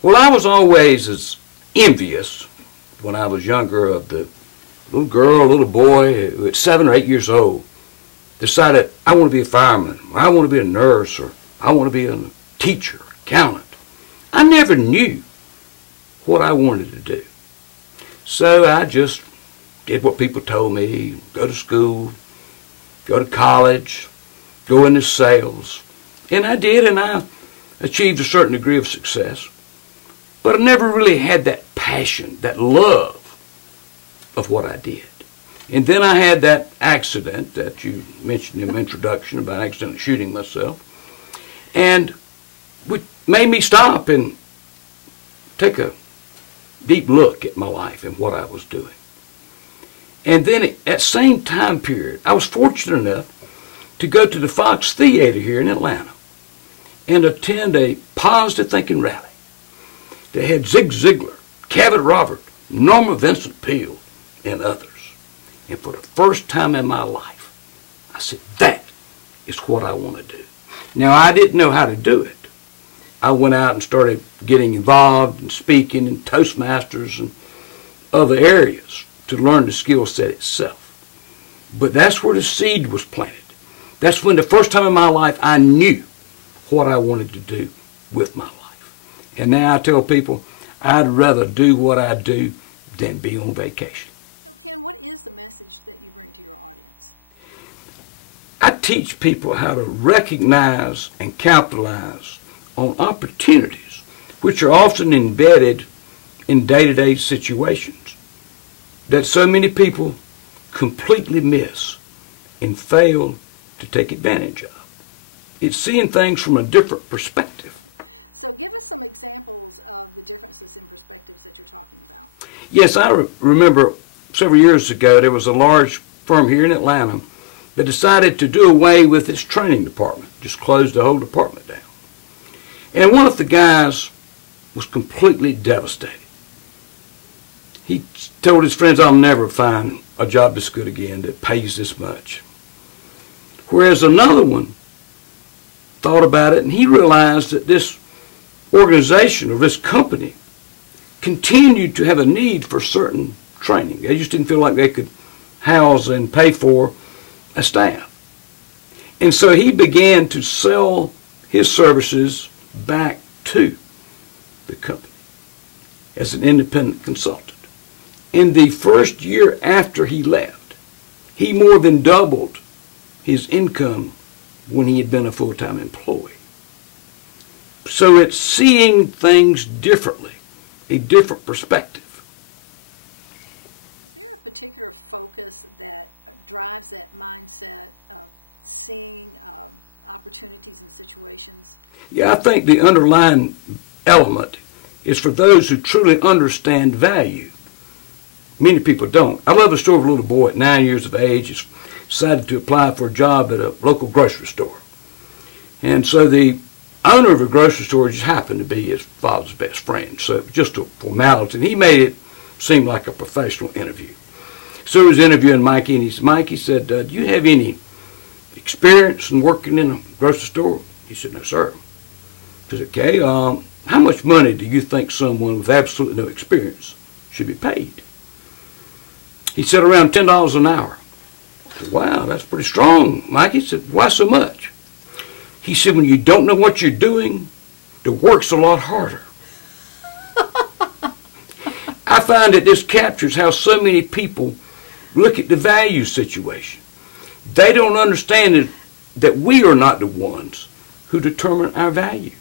Well, I was always as envious when I was younger of the little girl, little boy who at 7 or 8 years old decided, I want to be a fireman, or I want to be a nurse, or I want to be a teacher, accountant. I never knew what I wanted to do. So I just did what people told me, go to school, go to college, go into sales. And I did, and I achieved a certain degree of success. But I never really had that passion, that love of what I did. And then I had that accident that you mentioned in the introduction about accidentally shooting myself. And it made me stop and take a deep look at my life and what I was doing. And then at that same time period, I was fortunate enough to go to the Fox Theater here in Atlanta and attend a positive thinking rally. They had Zig Ziglar, Cavett Robert, Norma Vincent Peale, and others. And for the first time in my life, I said, that is what I want to do. Now, I didn't know how to do it. I went out and started getting involved and speaking in Toastmasters and other areas to learn the skill set itself. But that's where the seed was planted. That's when the first time in my life I knew what I wanted to do with my life. And now I tell people I'd rather do what I do than be on vacation. I teach people how to recognize and capitalize on opportunities which are often embedded in day-to-day situations that so many people completely miss and fail to take advantage of. It's seeing things from a different perspective. Yes, I remember several years ago there was a large firm here in Atlanta that decided to do away with its training department, just closed the whole department down. And one of the guys was completely devastated. He told his friends, I'll never find a job this good again that pays this much. Whereas another one thought about it and he realized that this organization or this company continued to have a need for certain training. They just didn't feel like they could house and pay for a staff. And so he began to sell his services back to the company as an independent consultant. In the first year after he left, he more than doubled his income when he had been a full-time employee. So it's seeing things differently, a different perspective. Yeah, I think the underlying element is for those who truly understand value. Many people don't. I love the story of a little boy at 9 years of age who decided to apply for a job at a local grocery store. And so the owner of the grocery store just happened to be his father's best friend. So it was just a formality. And he made it seem like a professional interview. So he was interviewing Mikey, and he said, Mike, he said, do you have any experience in working in a grocery store? He said, no, sir. He said, okay, how much money do you think someone with absolutely no experience should be paid? He said, around $10 an hour. I said, wow, that's pretty strong, Mike. He said, why so much? He said, when you don't know what you're doing, the work's a lot harder. I find that this captures how so many people look at the value situation. They don't understand that we are not the ones who determine our value.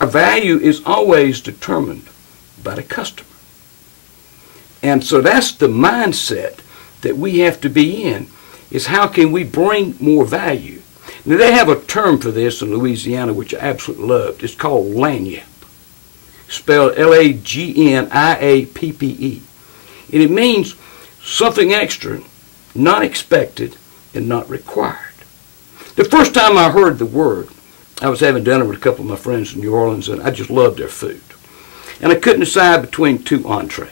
Our value is always determined by the customer. And so that's the mindset that we have to be in, is how can we bring more value. Now, they have a term for this in Louisiana, which I absolutely loved. It's called lagniappe, spelled L-A-G-N-I-A-P-P-E. And it means something extra, not expected, and not required. The first time I heard the word, I was having dinner with a couple of my friends in New Orleans, and I just loved their food. And I couldn't decide between two entrees.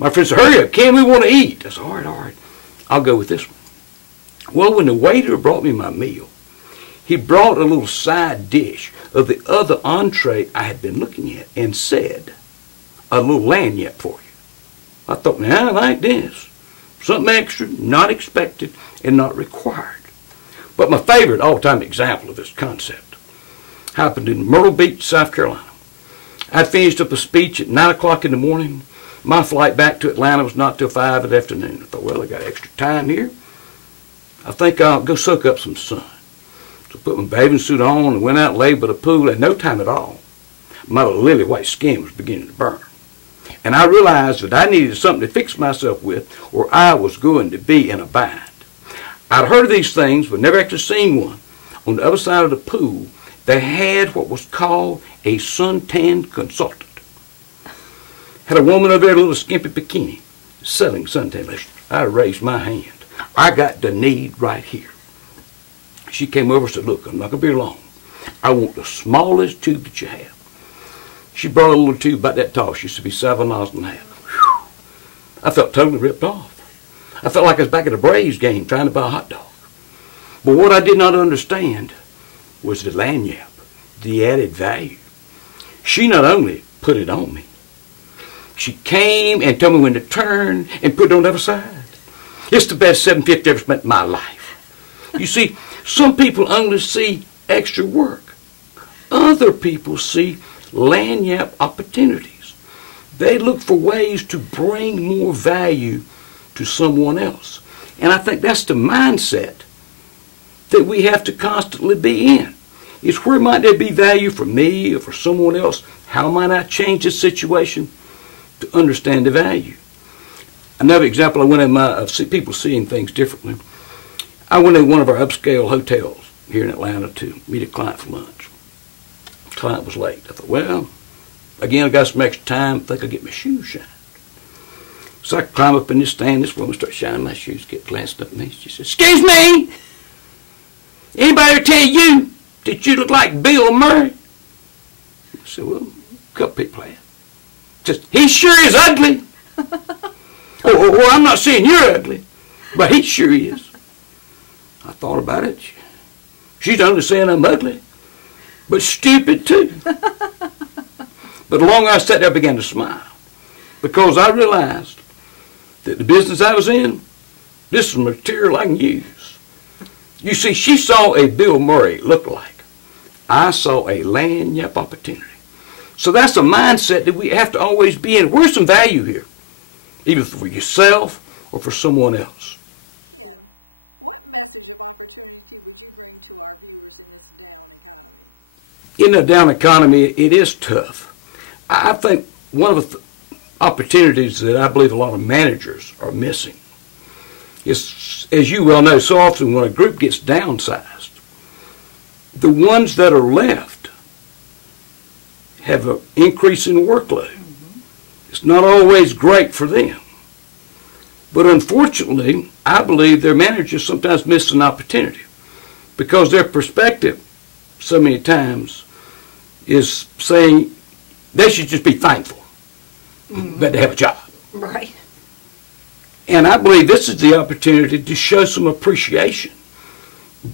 My friend said, hurry up, Ken, we want to eat. I said, all right, I'll go with this one. Well, when the waiter brought me my meal, he brought a little side dish of the other entree I had been looking at and said, "A little lanyard for you." I thought, now I like this. Something extra, not expected, and not required. But my favorite all-time example of this concept happened in Myrtle Beach, South Carolina. I'd finished up a speech at 9 o'clock in the morning. My flight back to Atlanta was not till 5 in the afternoon. I thought, well, I got extra time here. I think I'll go soak up some sun. So I put my bathing suit on and went out and laid by the pool. In no time at all, my lily white skin was beginning to burn. And I realized that I needed something to fix myself with, or I was going to be in a bind. I'd heard of these things, but never actually seen one. On the other side of the pool, they had what was called a suntan consultant. Had a woman over there in a little skimpy bikini selling suntan lotion. I raised my hand. I got the need right here. She came over and said, "Look, I'm not going to be long. I want the smallest tube that you have." She brought a little tube about that tall. She used to be 7 miles and a half. Whew. I felt totally ripped off. I felt like I was back at a Braves game trying to buy a hot dog. But what I did not understand was the lanyard, the added value. She not only put it on me, she came and told me when to turn and put it on the other side. It's the best 750 ever spent in my life. You see, some people only see extra work. Other people see lanyard opportunities. They look for ways to bring more value to someone else. And I think that's the mindset that we have to constantly be in. It's where might there be value for me or for someone else? How might I change the situation to understand the value? Another example I went in of people seeing things differently. I went in one of our upscale hotels here in Atlanta to meet a client for lunch. The client was late. I thought, well, again, I got some extra time. I think I'll get my shoes shined. So I climb up in this stand. This woman starts shining my shoes, get glanced up at me. She says, "Excuse me, anybody ever tell you that you look like Bill Murray?" I said, "Well, a couple people have." She says, "He sure is ugly." Oh, I'm not saying you're ugly, but he sure is. I thought about it. She's only saying I'm ugly, but stupid too. But the longer I sat there, I began to smile, because I realized that the business I was in, this is material I can use. You see, she saw a Bill Murray look-alike. I saw a lanyard opportunity. So that's a mindset that we have to always be in. Where's some value here? Either for yourself or for someone else. In a down economy, it is tough. I think one of the opportunities that I believe a lot of managers are missing is, as you well know, so often when a group gets downsized, the ones that are left have an increase in workload. It's not always great for them. But unfortunately, I believe their managers sometimes miss an opportunity, because their perspective so many times is saying they should just be thankful that they have a job. Right. And I believe this is the opportunity to show some appreciation.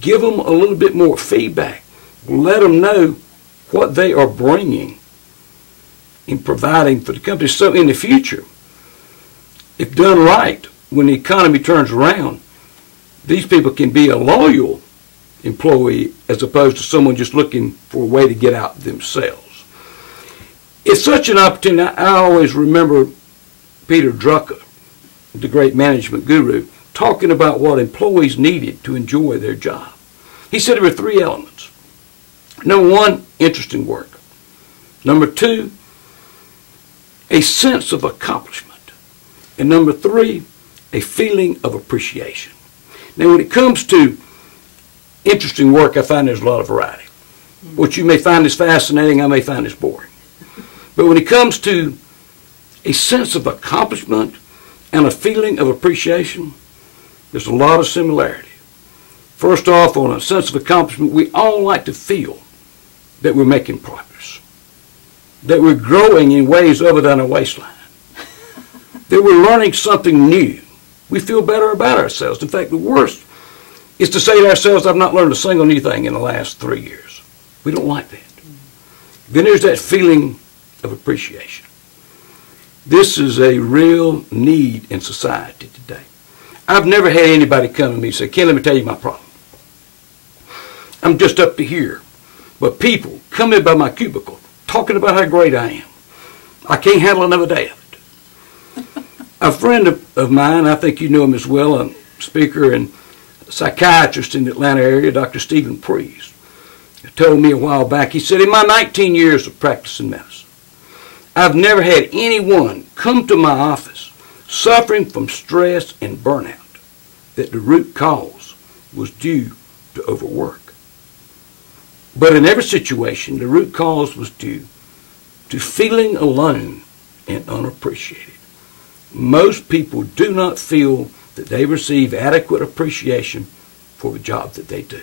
Give them a little bit more feedback. Let them know what they are bringing in providing for the company. So in the future, if done right, when the economy turns around, these people can be a loyal employee as opposed to someone just looking for a way to get out themselves. It's such an opportunity. I always remember Peter Drucker, the great management guru, talking about what employees needed to enjoy their job. He said there were 3 elements. Number 1, interesting work. Number 2, a sense of accomplishment. And number 3, a feeling of appreciation. Now, when it comes to interesting work, I find there's a lot of variety. What you may find is fascinating, I may find is boring. But when it comes to a sense of accomplishment and a feeling of appreciation, there's a lot of similarity. First off, on a sense of accomplishment, we all like to feel that we're making progress, that we're growing in ways other than a waistline, that we're learning something new. We feel better about ourselves. In fact, the worst is to say to ourselves, I've not learned a single new thing in the last 3 years. We don't like that. Then there's that feeling of appreciation. This is a real need in society today. I've never had anybody come to me and say, Ken, let me tell you my problem. I'm just up to here. But people come in by my cubicle talking about how great I am. I can't handle another day of it. A friend of mine, I think you know him as well, a speaker and psychiatrist in the Atlanta area, Dr. Stephen Priest, told me a while back, he said, in my 19 years of practicing medicine, I've never had anyone come to my office suffering from stress and burnout that the root cause was due to overwork. But in every situation, the root cause was due to feeling alone and unappreciated. Most people do not feel that they receive adequate appreciation for the job that they do.